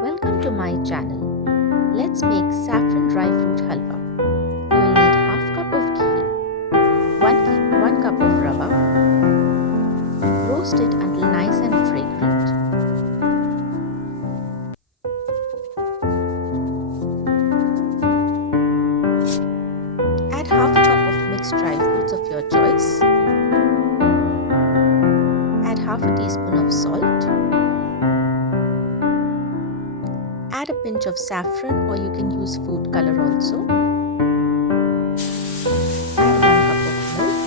Welcome to my channel. Let's make saffron dry fruit halwa. You will need half cup of ghee, 1 cup of rava. Roast it until nice and fragrant. Add half a cup of mixed dry fruits of your choice. Add half a teaspoon of salt. Add a pinch of saffron, or you can use food color also. Add 1 cup of milk.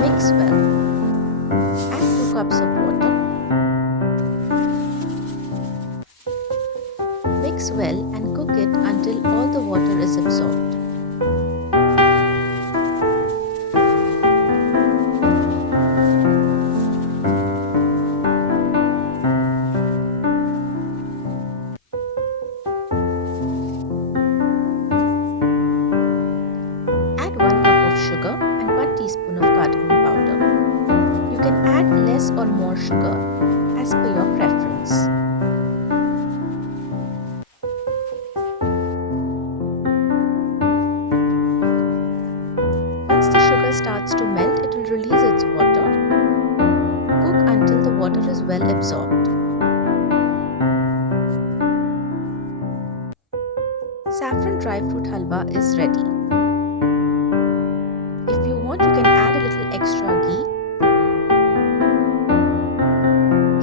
Mix well. Add 2 cups of water. Mix well and cook it until all the water is absorbed. Sugar and 1 teaspoon of cardamom powder. You can add less or more sugar as per your preference. Once the sugar starts to melt, it will release its water. Cook until the water is well absorbed. Saffron dry fruit halwa is ready. If you want, you can add a little extra ghee.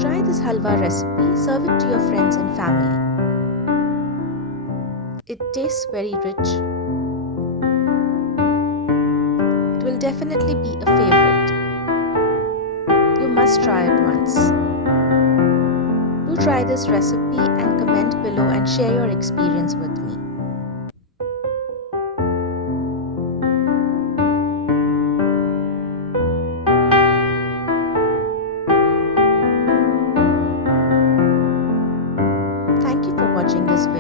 Try this halwa recipe, serve it to your friends and family. It tastes very rich. It will definitely be a favorite. You must try it once. Do try this recipe and comment below and share your experience with me.